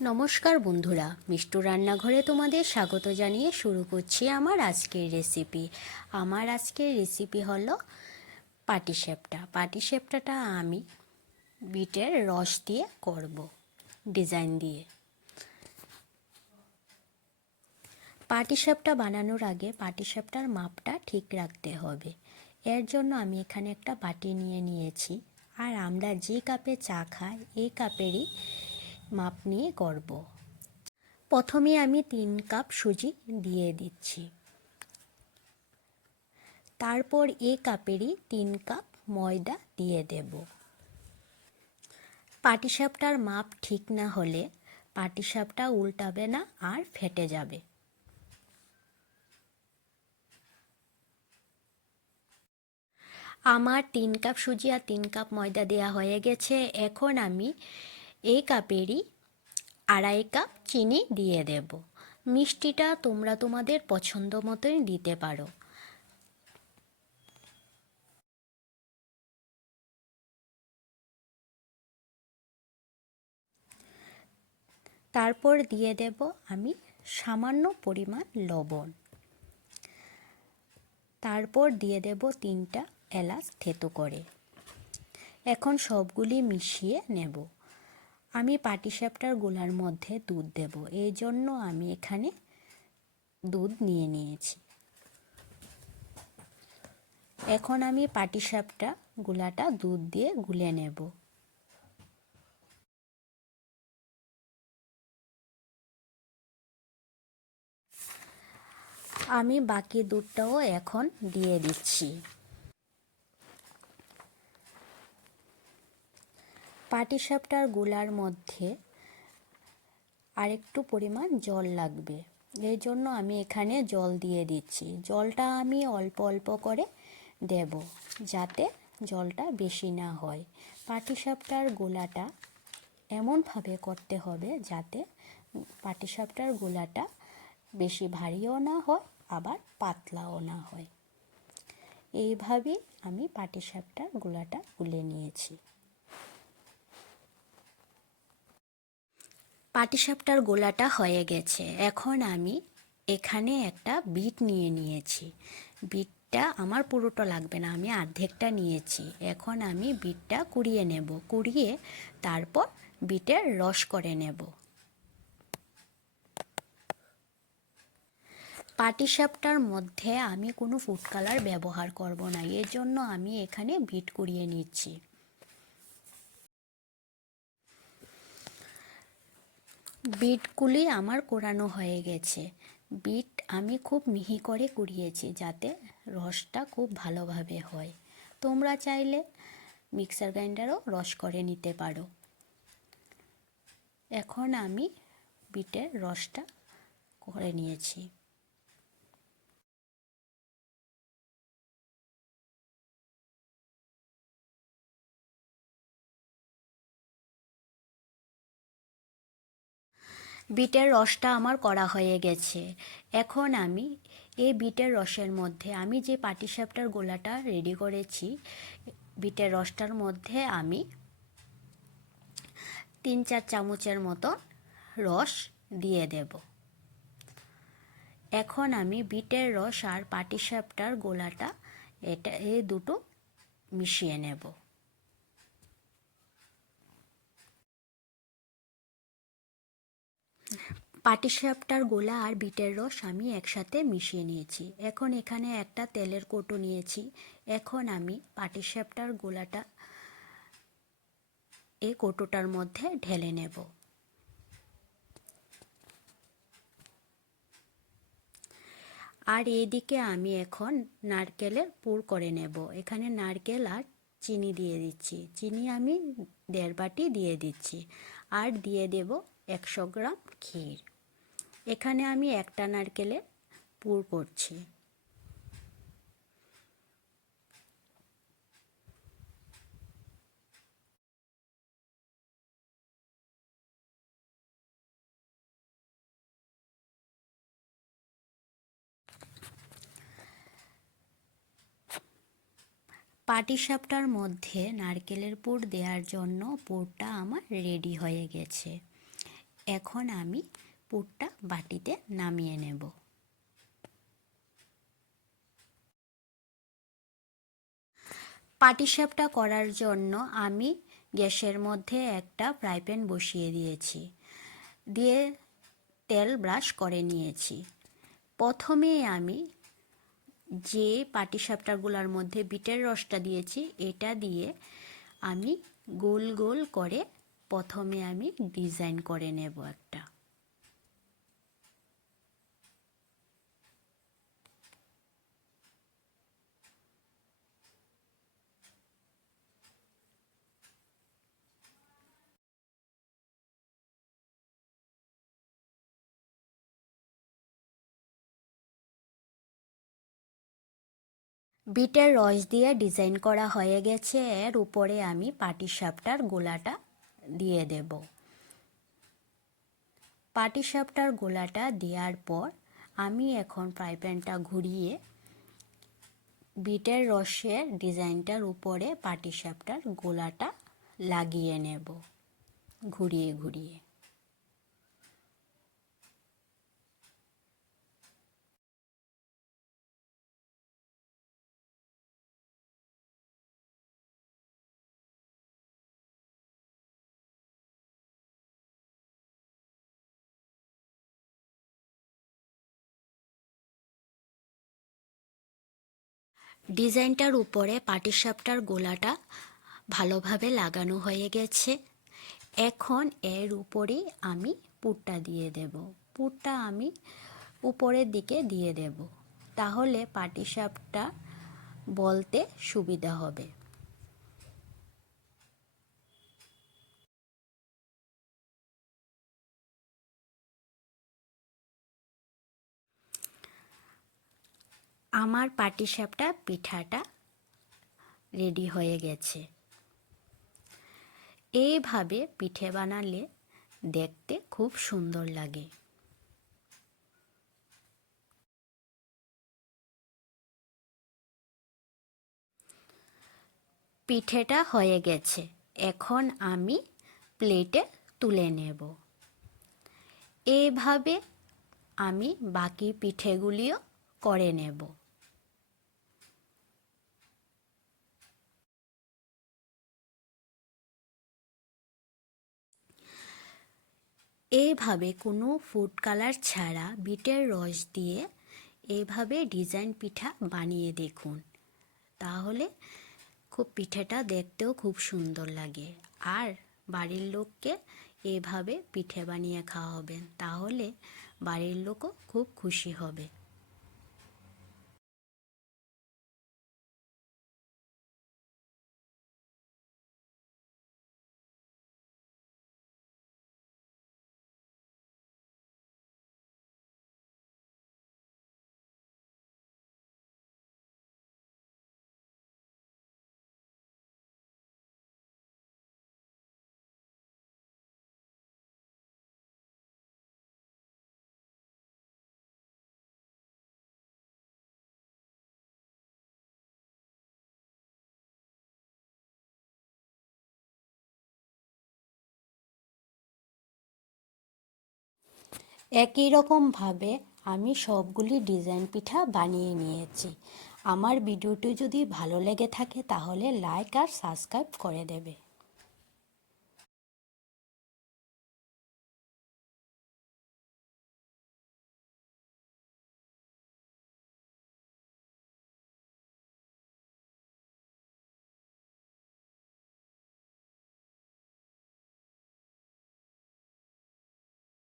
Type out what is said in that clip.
নমস্কার বন্ধুরা, মিষ্টু রান্নাঘরে তোমাদের স্বাগত জানিয়ে শুরু করছি আমার আজকের রেসিপি আমার আজকের রেসিপি হলো পাটিসাপটা পাটিসাপটাটা আমি বিটের রস দিয়ে করব, ডিজাইন দিয়ে। পাটিসাপটা বানানোর আগে পাটিসাপটার মাপটা ঠিক রাখতে হবে। এর জন্য আমি এখানে একটা বাটি নিয়ে নিয়েছি। আর আমরা যে কাপে চা খাই, এই কাপেরই মাপ নিয়ে করব প্রথমে আমি তিন কাপ সুজি দিয়ে দিচ্ছি। তারপর এ কাপেরই তিন কাপ ময়দা দিয়ে দেব। পাটিসাপটার মাপ ঠিক না হলে পাটিসাপটা উল্টাবে না আর ফেটে যাবে। আমার তিন কাপ সুজি আর তিন কাপ ময়দা দেওয়া হয়ে গেছে। এখন আমি এই কাপেরই আড়াই কাপ চিনি দিয়ে দেব। মিষ্টিটা তোমরা তোমাদের পছন্দ মতোই দিতে পারো। তারপর দিয়ে দেব আমি সামান্য পরিমাণ লবণ। তারপর দিয়ে দেব তিনটা এলাচ থেতো করে। এখন সবগুলি মিশিয়ে নেব। আমি পাটিসাপটার গোলার মধ্যে দুধ দেব। এই জন্য আমি এখানে দুধ নিয়ে নিয়েছি। এখন আমি পাটিসাপটা গোলাটা দুধ দিয়ে গুলে নেব। আমি বাকি দুধটাও এখন দিয়ে দিচ্ছি। পাটিসাপটার গোলার মধ্যে আরেকটু পরিমাণ জল লাগবে। এই জন্য আমি এখানে জল দিয়ে দিচ্ছি। জলটা আমি অল্প অল্প করে দেব যাতে জলটা বেশি না হয়। পাটিসাপটার গোলাটা এমনভাবে করতে হবে যাতে পাটিসাপটার গোলাটা বেশি ভারীও না হয়, আবার পাতলাও না হয়। এইভাবেই আমি পাটিসাপটার গোলাটা গুলে নিয়েছি। পাটিসাপটার গোলাটা হয়ে গেছে। এখন আমি এখানে একটা বিট নিয়ে নিয়েছি। বিটটা আমার পুরোটা লাগবে না, আমি অর্ধেকটা নিয়েছি। এখন আমি বিটটা কুড়িয়ে নেব, কুড়িয়ে তারপর বিটের রস করে নেব। পাটিসাপটার মধ্যে আমি কোনো ফুড কালার ব্যবহার করব না এর জন্য আমি এখানে বিট কুড়িয়ে নিচ্ছি। বিটগুলি আমার কোরানো হয়ে গেছে। বিট আমি খুব মিহি করে কুড়িয়েছি যাতে রসটা খুব ভালোভাবে হয়। তোমরা চাইলে মিক্সার গ্রাইন্ডারও রস করে নিতে পারো। এখন আমি বিটের রসটা করে নিয়েছি। বিটের রসটা আমার করা হয়ে গেছে। এখন আমি এই বিটের রসের মধ্যে, আমি যে পাটিসাপটার গোলাটা রেডি করেছি, বিটের রসটার মধ্যে আমি তিন চার চামচের মতো রস দিয়ে দেব। এখন আমি বিটের রস আর পাটিসাপটার গোলাটা এটা, এই দুটো মিশিয়ে নেব। পাটিসাপটার গোলা আর বিটের রস আমি একসাথে মিশিয়ে নিয়েছি। এখন এখানে একটা তেলের কোটো নিয়েছি। এখন আমি পাটিসাপটার গোলাটা এই কোটোটার মধ্যে ঢেলে নেব। আর এইদিকে আমি এখন নারকেলের পুর করে নেব। এখানে নারকেল আর চিনি দিয়ে দিচ্ছি। চিনি আমি দেড় বাটি দিয়ে দিচ্ছি। আর দিয়ে দেব একশো গ্রাম ক্ষীর। এখানে আমি একটা নারকেলের পুর করছি পাটিসাপটার মধ্যে নারকেলের পুর দেওয়ার জন্য পুরটা আমার রেডি হয়ে গেছে। এখন আমি পুরটা বাটিতে নামিয়ে নেব। পাটিসাপটা করার জন্য আমি গ্যাসের মধ্যে একটা ফ্রাই প্যান বসিয়ে দিয়েছি। দিয়ে তেল ব্রাশ করে নিয়েছি। প্রথমে আমি যে পাটিসাপটাগুলোর মধ্যে বিটের রসটা দিয়েছি, এটা দিয়ে আমি গোল গোল করে প্রথমে আমি ডিজাইন করে নেব একটা। বিটের রস দিয়ে ডিজাইন করা হয়ে গেছে। এর উপরে আমি পাটিসাপটার গোলাটা দিয়ে দেব। পাটিসাপটার গোলাটা দেওয়ার পর আমি এখন ফ্রাই প্যানটা ঘুরিয়ে বিটের রসের ডিজাইনটার উপরে পাটিসাপটার গোলাটা লাগিয়ে নেব। ঘুরিয়ে ঘুরিয়ে। ডিজাইনটার উপরে পাটিসাপটার গোলাটা ভালোভাবে লাগানো হয়ে গেছে। এখন এর উপরেই আমি পুরটা দিয়ে দেব। পুরটা আমি উপরের দিকে দিয়ে দেব। তাহলে পাটিসাপটা বলতে সুবিধা হবে। আমার পাটিসাপটা পিঠাটা রেডি হয়ে গেছে। এইভাবে পিঠে বানালে দেখতে খুব সুন্দর লাগে। পিঠেটা হয়ে গেছে। এখন আমি প্লেটে তুলে নেব। এইভাবে আমি বাকি পিঠেগুলিও করে নেব। এইভাবে কোনো ফুড কালার ছাড়া বিটের রস দিয়ে এভাবে ডিজাইন পিঠা বানিয়ে দেখুন। তাহলে খুব পিঠেটা দেখতেও খুব সুন্দর লাগে। আর বাড়ির লোককে এভাবে পিঠে বানিয়ে খাওয়াবেন, তাহলে বাড়ির লোকও খুব খুশি হবে। একই রকমভাবে আমি সবগুলি ডিজাইন পিঠা বানিয়ে নিয়েছি। আমার ভিডিওটি যদি ভালো লেগে থাকে তাহলে লাইক আর সাবস্ক্রাইব করে দেবে।